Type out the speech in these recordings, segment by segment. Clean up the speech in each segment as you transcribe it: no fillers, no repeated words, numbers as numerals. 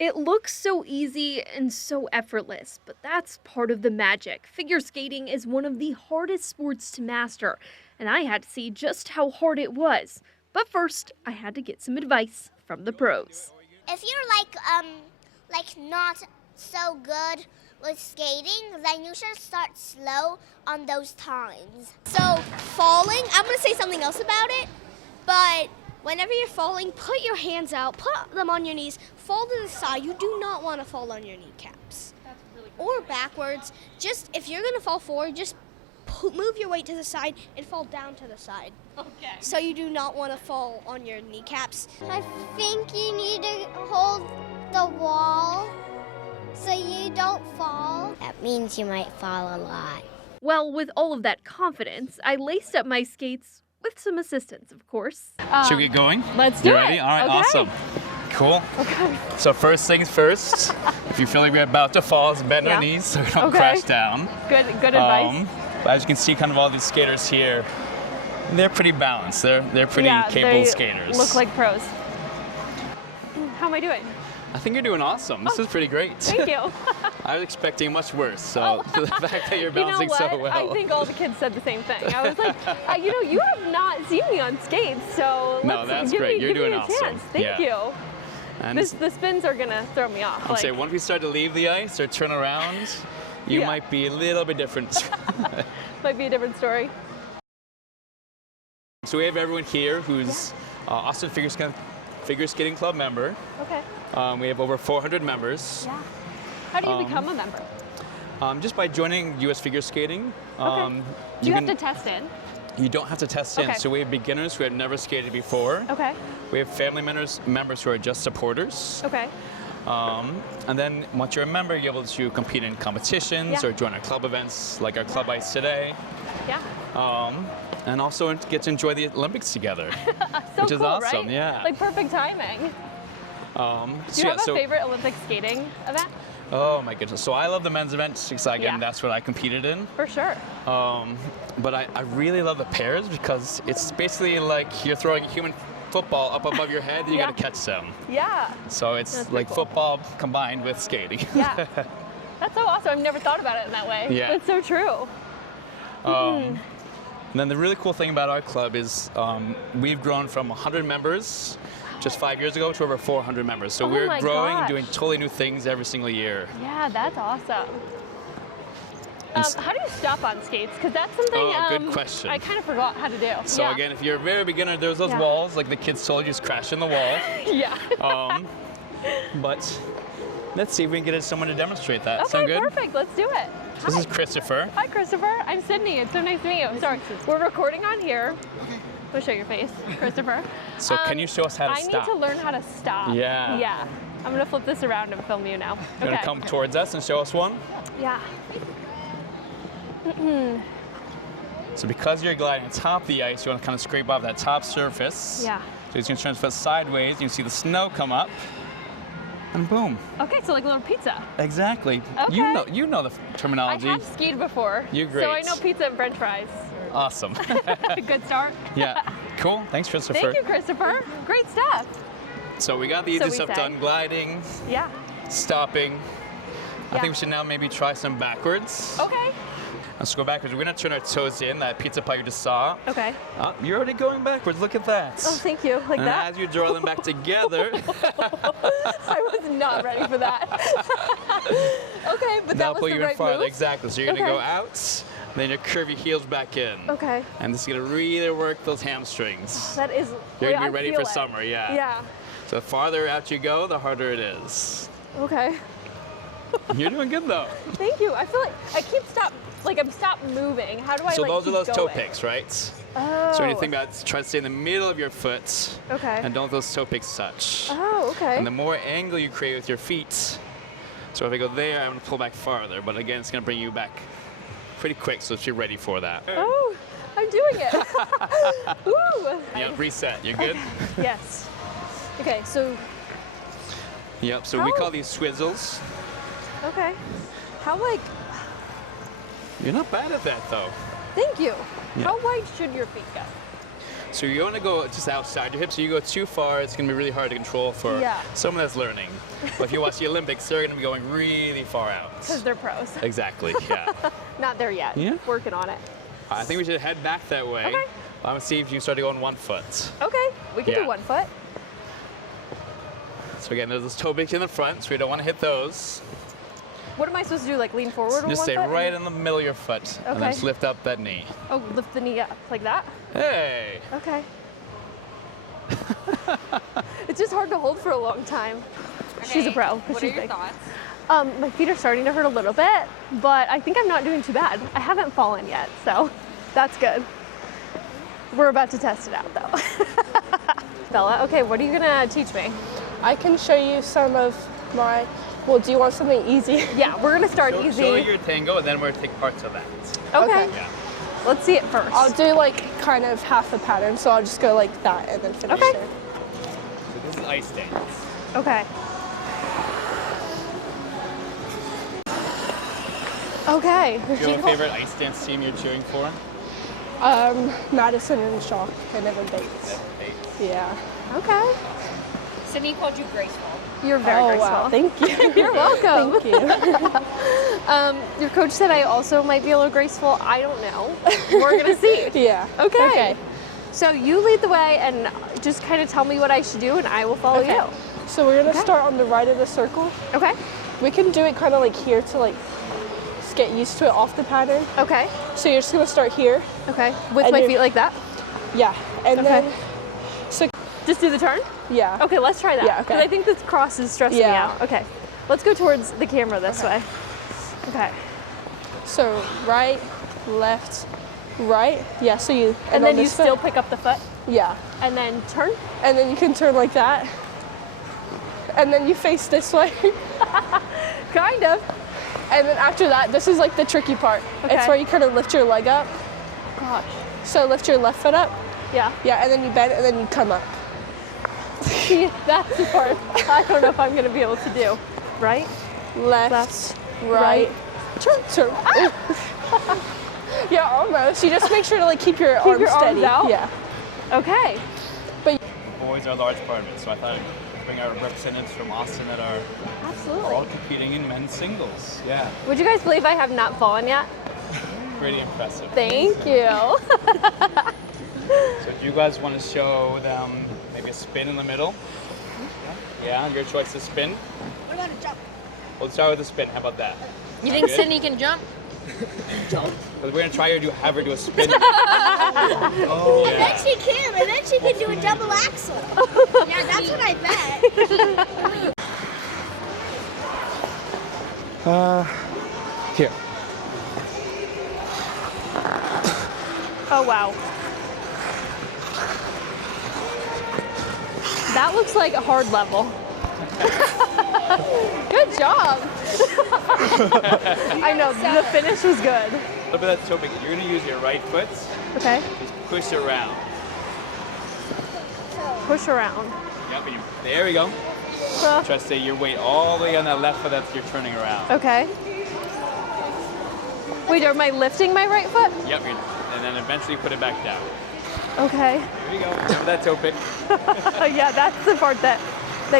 It looks so easy and so effortless, but that's part of the magic. Figure skating is one of the hardest sports to master, and I had to see just how hard it was. But first, I had to get some advice from the pros. If you're like not so good with skating, then you should start slow on those times. So falling, I'm going to say something else about it, but whenever you're falling, put your hands out, put them on your knees, fall to the side. You do not want to fall on your kneecaps. Or backwards. Just, if you're going to fall forward, just move your weight to the side and fall down to the side. Okay. So you do not want to fall on your kneecaps. I think you need to hold the wall so you don't fall. That means you might fall a lot. Well, with all of that confidence, I laced up my skates with some assistance, of course. Should we get going? Let's do You it. ready? All right, Okay. awesome. Cool. Okay. So first things first, if you feel like we're about to fall, just bend Yeah. our knees so we don't Okay. crash down. Good advice. But as you can see, kind of all these skaters here, they're pretty balanced. They're pretty capable skaters. Look like pros. How am I doing? I think you're doing awesome. This is pretty great. Thank you. I was expecting much worse. So the fact that you're balancing You know what? so well. I think all the kids said the same thing. I was like, you have not seen me on skates, so No, that's great. You're doing awesome. Chance. Thank you. And The spins are gonna throw me off. I'll say once we start to leave the ice or turn around, you Yeah. might be a little bit different. Might be a different story. So we have everyone here who's Austin Figure Skating Club member. Okay. We have over 400 members. Yeah. How do you become a member? Just by joining US Figure Skating. Okay. Do you have to test in? You don't have to test in. Okay. So we have beginners who have never skated before. Okay. We have family members who are just supporters. Okay. And then once you're a member, you're able to compete in competitions Yeah. or join our club events like our Club Ice today. Yeah. And also get to enjoy the Olympics together, So which is cool, awesome. right? Yeah. Like perfect timing. Do you have a favorite Olympic skating event? Oh my goodness. So I love the men's event because again, Yeah. that's what I competed in. For sure. But I really love the pairs because it's basically like you're throwing a human football up above your head and you Yeah. got to catch them. Yeah. So it's That's like pretty cool. football combined with skating. Yeah. That's so awesome. I've never thought about it in that way. Yeah. That's so true. And then the really cool thing about our club is we've grown from 100 members just 5 years ago to over 400 members. So Oh we're my growing and gosh. doing totally new things every single year. Yeah, that's awesome. And How do you stop on skates? Because that's something Oh, good question. I kind of forgot how to do. So yeah. again, if you're a very beginner, there's those Yeah. walls, like the kids told you, just crash in the wall. Yeah. But let's see if we can get someone to demonstrate that. Okay, Sound good? perfect. Let's do it. This Hi. is Christopher. Hi, Christopher. I'm Sydney. It's so nice to meet you. Sorry, we're recording on here. We'll show your face, Christopher. So can you show us how to I stop? need to learn how to stop. Yeah. Yeah. I'm gonna flip this around and film you now. You want to come towards us and show us one? Yeah. So because you're gliding on top of the ice, you want to kind of scrape off that top surface. Yeah. So you're going to turn your foot sideways. You can see the snow come up. And boom. Okay, so like a little pizza. Exactly. Okay. You know the I terminology. have skied before. You're So I great. know pizza and French fries. Awesome. Good start. Yeah. Cool. Thanks, Christopher. Thank you, Christopher. Great stuff. So we got the So easy we stuff say. done. Gliding, Yeah. stopping. I Yeah. think we should now maybe try some backwards. Okay. Let's go backwards. We're going to turn our toes in, that pizza pie you just saw. Okay. Oh, you're already going backwards. Look at that. Oh, thank you. Like And that. as you draw them back together, I was not ready for that. Okay, but that'll that was pull the you in right farther. move. Exactly. So you're going to Okay. go out, then you curve your heels back in. Okay. And this is going to really work those hamstrings. That is. You're yeah, going to I be ready feel for it. summer, yeah. Yeah. So the farther out you go, the harder it is. Okay. You're doing good though. Thank you. I feel like I'm stopped moving. How do I So like those are keep those toe going? picks, right? Oh. So when you think about it, try to stay in the middle of your foot Okay. and don't let those toe picks touch. Oh, okay. And the more angle you create with your feet, so if I go there, I'm going to pull back farther, but again, it's going to bring you back pretty quick, so you're ready for that. Oh, I'm doing it. Woo. Yeah, reset. You're good? Yes. Okay, so Yep, so we How- call these swizzles. okay. How like? You're not bad at that though. Thank you. Yeah. How wide should your feet go? So you want to go just outside your hips. So you go too far, it's going to be really hard to control for someone that's learning. But if you watch the Olympics, they're going to be going really far out. Because they're pros. Exactly, yeah. Not there yet. Yeah. Working on it. I think we should head back that way. Okay. I'm going to see if you can start to go on 1 foot. Okay, we can Yeah. do 1 foot. So again, there's those toe beaks in the front, so we don't want to hit those. What am I supposed to do, like lean forward on Just 1 stay foot? right in the middle of your foot, and then Okay. just lift up that knee. Oh, lift the knee up, like that? Hey! Okay. It's just hard to hold for a long time. She's a pro. What are she's your big. thoughts? My feet are starting to hurt a little bit, but I think I'm not doing too bad. I haven't fallen yet, so that's good. We're about to test it out though. Bella, okay, what are you gonna teach me? I can show you some of my, well, do you want something easy? Yeah, we're gonna start easy. Show your tango, and then we're going to take parts of that. Okay, Yeah. let's see it first. I'll do like kind of half the pattern, so I'll just go like that and then finish Okay. there. So this is ice dance. Okay. Okay. Do you have a favorite ice dance team you're cheering for? Madison and Shock and Evan Bates. Yeah. Okay. Sydney called you graceful. You're very graceful. Wow, thank you. You're welcome. Thank you. Your coach said I also might be a little graceful. I don't know. We're gonna see. Yeah. Okay. So you lead the way and just kind of tell me what I should do and I will follow Okay. you. So we're gonna Okay. start on the right of the circle. Okay. We can do it kind of like here to like just get used to it off the pattern. Okay. So you're just gonna start here. Okay. With And my you're- feet like that? Yeah. And Okay. then, so Just do the turn? yeah. Okay, let's try that. Yeah, okay. Because I think this cross is stressing me Yeah. out. Okay. Let's go towards the camera this way. Okay. So right, left, right. Yeah. So you And on then you this foot- still pick up the foot Yeah. and then turn? And then you can turn like that. And then you face this way. Kind of. And then after that, this is like the tricky part. Okay. It's where you kind of lift your leg up. Gosh. So lift your left foot up. Yeah. Yeah, and then you bend and then you come up. See, that's the part I don't know if I'm going to be able to do. Right? Left, right. right, turn. Yeah, almost. You just make sure to like keep your arms your arms steady. out? Yeah. Okay. Boys are a large part of it, so I thought I'd bring our representatives from Austin that are Absolutely. all competing in men's singles. Yeah, Would you guys believe I have not fallen yet? pretty impressive. Thank you. So do you guys want to show them maybe a spin in the middle? Yeah, your choice to spin. What about a jump? We'll start with a spin. How about that? You think Good? Sydney can jump? But we're gonna try to have her do a spin. And then she can. And then she can do a double axel. Yeah, that's what I bet. Here. Oh, wow. That looks like a hard level. Good job. I know, the finish was good. A little bit of that toe big. You're gonna use your right foot. Okay, Just push around. push around. Yep. And there we go. Uh, Try to stay your weight all the way on that left foot that you're turning around. Okay. Wait, am I lifting my right foot? Yep. And then eventually put it back down. Okay. There you go. Remember that toe pick. Yeah, that's the part that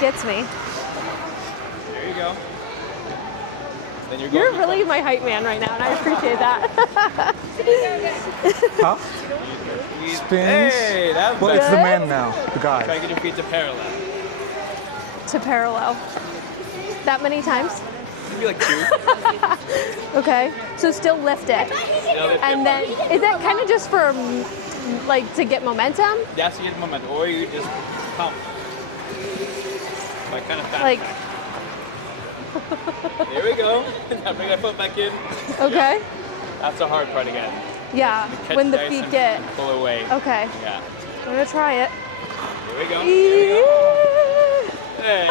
gets me. There you go. Then you're You're going really my hype man right now, and I appreciate that. Huh? Spins. Hey, that's Well, good. it's the man now, the Try guy. to get your feet to parallel. To parallel. That many times? Maybe like 2. Okay. So still lift it. And then, is that kind of just for, like, to get momentum? That's to get momentum, or you just pump. Like kind of fast. Like- There we go. Now bring that foot back in. Okay. That's the hard part again. Yeah, Catch when the nice feet and get, pull away. okay. Yeah. I'm gonna try it. Here we go. There we go. Hey.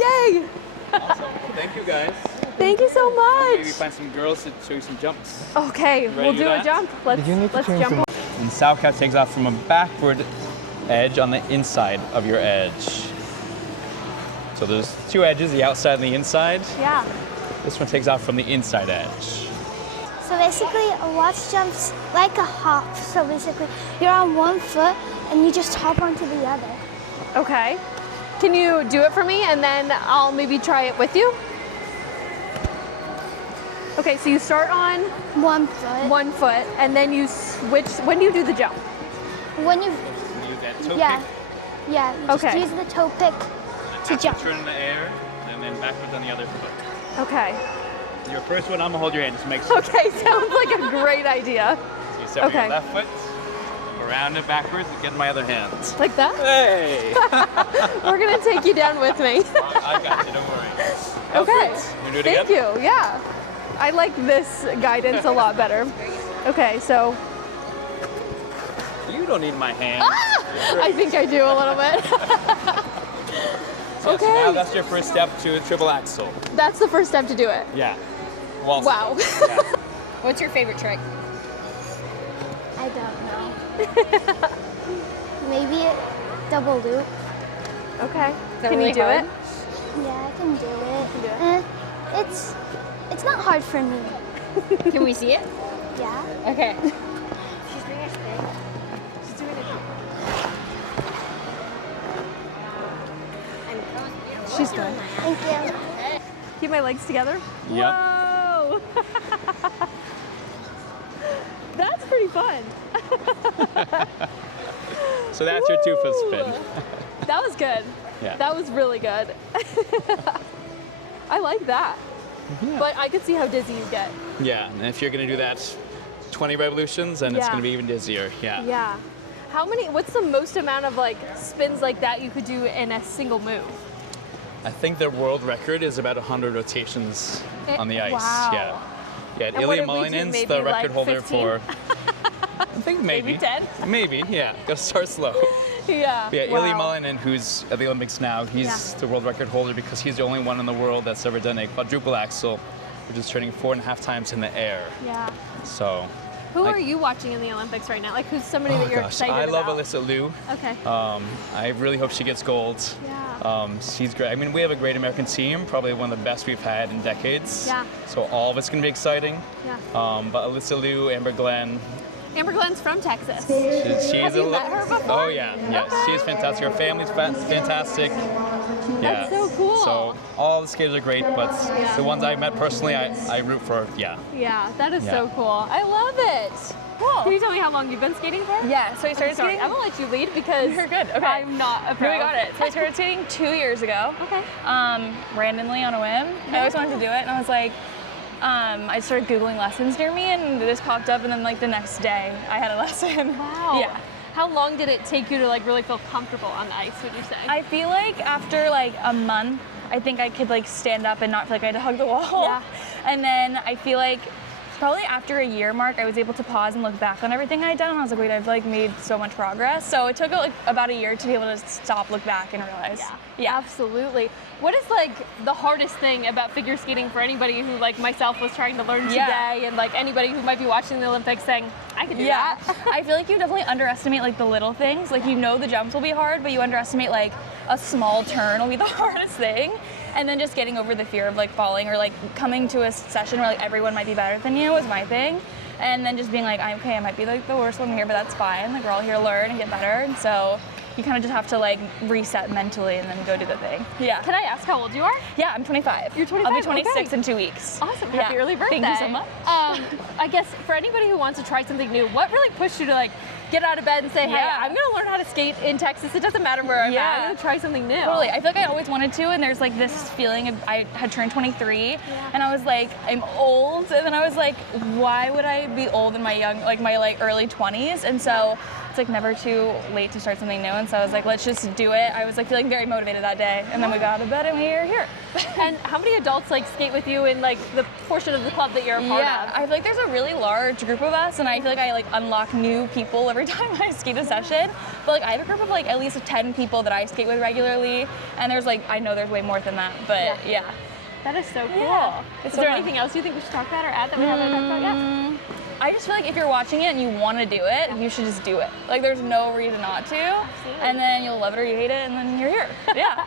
Yay! Awesome. Thank you guys. Thank you so Maybe much. find some girls to show you some jumps. Okay, Ready we'll to do do a that? jump. Let's you need to change jump. the- And sow cow takes off from a backward edge on the inside of your edge. So there's 2 edges, the outside and the inside. Yeah. This one takes off from the inside edge. So basically, a watch jump's like a hop. So basically, you're on one foot and you just hop onto the other. Okay. Can you do it for me and then I'll maybe try it with you? Okay, so you start on 1 foot. 1 foot and then you switch. When do you do the jump? When you, Use that toe yeah, pick, yeah. You just Okay. use the toe pick to jump. turn in the air, and then backwards on the other foot. Okay. Your first one, I'm gonna hold your hand. Just make sure. Okay, sounds like a great idea. So you start with Okay. your left foot, around and backwards, and get in my other hand. Like that? Hey! We're gonna take you down with me. I got you, don't worry. Okay. You do it Thank again? you. Yeah. I like this guidance a lot better. Okay, so You don't need my hand. I think I do a little bit. So Okay. now that's your first step to a triple axel. That's the first step to do it. Yeah. Wall Wow. sit. Yeah. What's your favorite trick? I don't know. Maybe a double loop. Okay. that Can really you do hard? it? Yeah, I can do it. do it? It's not hard for me. Can we see it? Yeah. Okay. She's doing her thing. She's doing it. She's done. Thank you. Keep my legs together. Yep. Whoa. That's pretty fun. So that's your 2-foot spin. That was good. Yeah. That was really good. I like that. But I could see how dizzy you get. Yeah, and if you're gonna do that 20 revolutions, then it's Yeah. gonna be even dizzier. Yeah. Yeah. What's the most amount of like spins like that you could do in a single move? I think the world record is about 100 rotations on the ice. Wow. Yeah. Yeah, And what Ilya did we do, Molinen's maybe, the like, record holder 15? for. I think maybe. Maybe 10? Maybe, yeah. Gotta start slow. Yeah. But yeah, Ilya Wow. Molinen, who's at the Olympics now, he's the world record holder because he's the only one in the world that's ever done a quadruple axel, which is turning 4.5 times in the air. Yeah. So. Who like- are you watching in the Olympics right now? Like, who's somebody that you're gosh, excited I love about? Alyssa Liu. Okay. I really hope she gets gold. Yeah. She's great. I mean, we have a great American team, probably one of the best we've had in decades. Yeah. So all of it's gonna be exciting. Yeah. But Alyssa Liu, Amber Glenn, Amber Glenn's from Texas. she's Have you met her before? Oh yeah, yes, she's fantastic. Her family's fantastic. Yeah. That's so cool. So all the skaters are great, but Yeah. the ones I met personally, I root for. Yeah. Yeah, that is Yeah. so cool. I love it. Cool. Can you tell me how long you've been skating for? Yeah, so I started Sorry, skating. I'm gonna let you lead because You're good. Okay. I'm not a pro. No, we got it. So I started skating 2 years ago. Okay. Randomly on a whim. I always wanted to do it, and I was like, I started Googling lessons near me, and this popped up, and then like the next day, I had a lesson. Wow. Yeah. How long did it take you to like really feel comfortable on the ice, would you say? I feel like after like a month, I think I could like stand up and not feel like I had to hug the wall. Yeah. And then I feel like probably after a year mark, I was able to pause and look back on everything I'd done, and I was like, wait, I've like made so much progress. So it took like about a year to be able to stop, look back, and realize. Yeah, absolutely. What is like the hardest thing about figure skating for anybody who like myself was trying to learn today, and like anybody who might be watching the Olympics saying, I could do that? I feel like you definitely underestimate like the little things. Like you know the jumps will be hard, but you underestimate like a small turn will be the hardest thing. And then just getting over the fear of like falling or like coming to a session where like everyone might be better than you was my thing. And then just being like, I'm okay, I might be like the worst one here, but that's fine. Like we're all here to learn and get better. And so you kind of just have to like reset mentally and then go do the thing. Yeah. Can I ask how old you are? Yeah, I'm 25. You're 25? I'll be 26 Okay. in 2 weeks. Awesome. Yeah. Happy early birthday. Thank you so much. I guess for anybody who wants to try something new, what really pushed you to like get out of bed and say, hey, Yeah. I'm gonna learn how to skate in Texas. It doesn't matter where I'm at. I'm gonna try something new. Totally. I feel like I always wanted to, and there's like this feeling of I had turned 23, and I was like, I'm old, and then I was like, why would I be old in my my early 20s? And so it's like never too late to start something new, and so I was like, let's just do it. I was like feeling very motivated that day, and then we got out of bed and we're here. And how many adults like skate with you in like the portion of the club that you're a part Yeah, of? I feel like there's a really large group of us, and I feel like I like unlock new people every time I skate a session. But like I have a group of like at least 10 people that I skate with regularly, and there's like I know there's way more than that, but yeah. That is so cool. Yeah. Is So there fun. anything else you think we should talk about or add that we haven't talked about yet? I just feel like if you're watching it and you want to do it, you should just do it. Like there's no reason not to. And then you'll love it or you hate it, and then you're here. Yeah.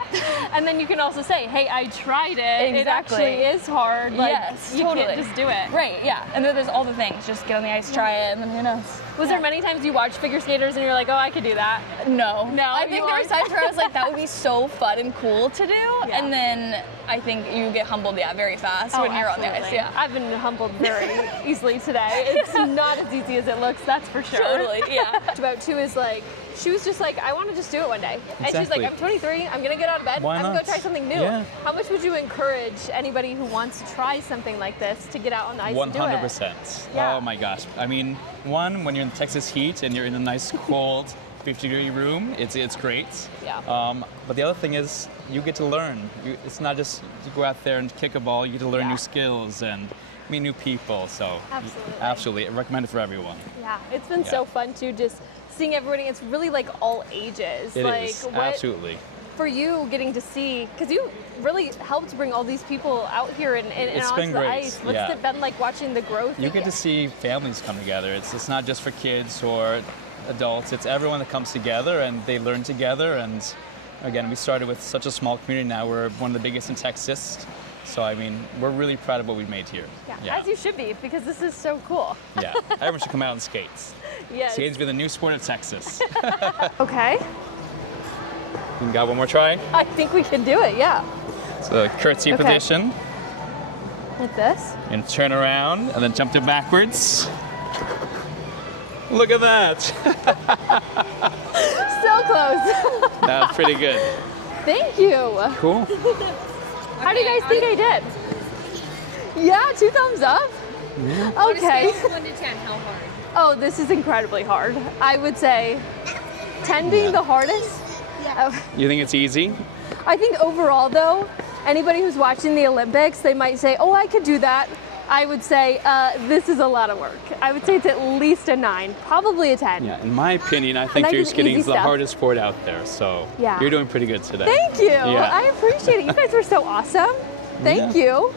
And then you can also say, hey, I tried it. Exactly. It actually is hard. Like, Yes, you totally. can't just do it. Right, yeah. And then there's all the things. Just get on the ice, try it, and then who knows? Was there many times you watched figure skaters and you're like, oh, I could do that? No. No, I you think there were aren't? times where I was like, that would be so fun and cool to do. Yeah. And then I think you get humbled, very fast when you're on the ice. absolutely. Yeah. I've been humbled very easily today. It's not as easy as it looks, that's for sure. Totally, yeah. About too is like, she was just like, I want to just do it one day. And she's Exactly. like, I'm 23, I'm gonna get out of bed, Why I'm gonna not? go try something new. Yeah. How much would you encourage anybody who wants to try something like this to get out on the ice and do it? 100%. Yeah. Oh my gosh. I mean, one, when you're in Texas heat and you're in a nice cold 50-degree room, it's great. Yeah. But the other thing is, you get to learn. It's not just you go out there and kick a ball. You get to learn Yeah. new skills and meet new people. So absolutely, I recommend it for everyone. Yeah, it's been Yeah. so fun too, just seeing everybody. It's really like all ages. It like is, what absolutely. for you getting to see, because you really helped bring all these people out here and It's onto been the great, ice. What's yeah. it been like watching the growth? You get to see families come together. It's not just for kids or adults. It's everyone that comes together and they learn together. And again, we started with such a small community. Now we're one of the biggest in Texas. So I mean, we're really proud of what we've made here. Yeah, as you should be, because this is so cool. Yeah, everyone should come out and skate. Yes. Skating's been the new sport of Texas. Okay. You got one more try? I think we can do it. Yeah. So curtsy Okay. position. Like this. And turn around and then jump it backwards. Look at that. So close. That's pretty good. Thank you. Cool. How do you guys think I did? Yeah, 2 thumbs up. Okay. 1 to 10, how hard? Oh, this is incredibly hard. I would say 10 being the hardest. You think it's easy? I think overall though, anybody who's watching the Olympics, they might say, oh, I could do that. I would say this is a lot of work. I would say it's at least a 9, probably a 10. Yeah, in my opinion, I And think I figure did skating easy is the stuff. hardest sport out there. So Yeah. you're doing pretty good today. Thank you. Yeah. I appreciate it. You guys were so awesome. Thank you.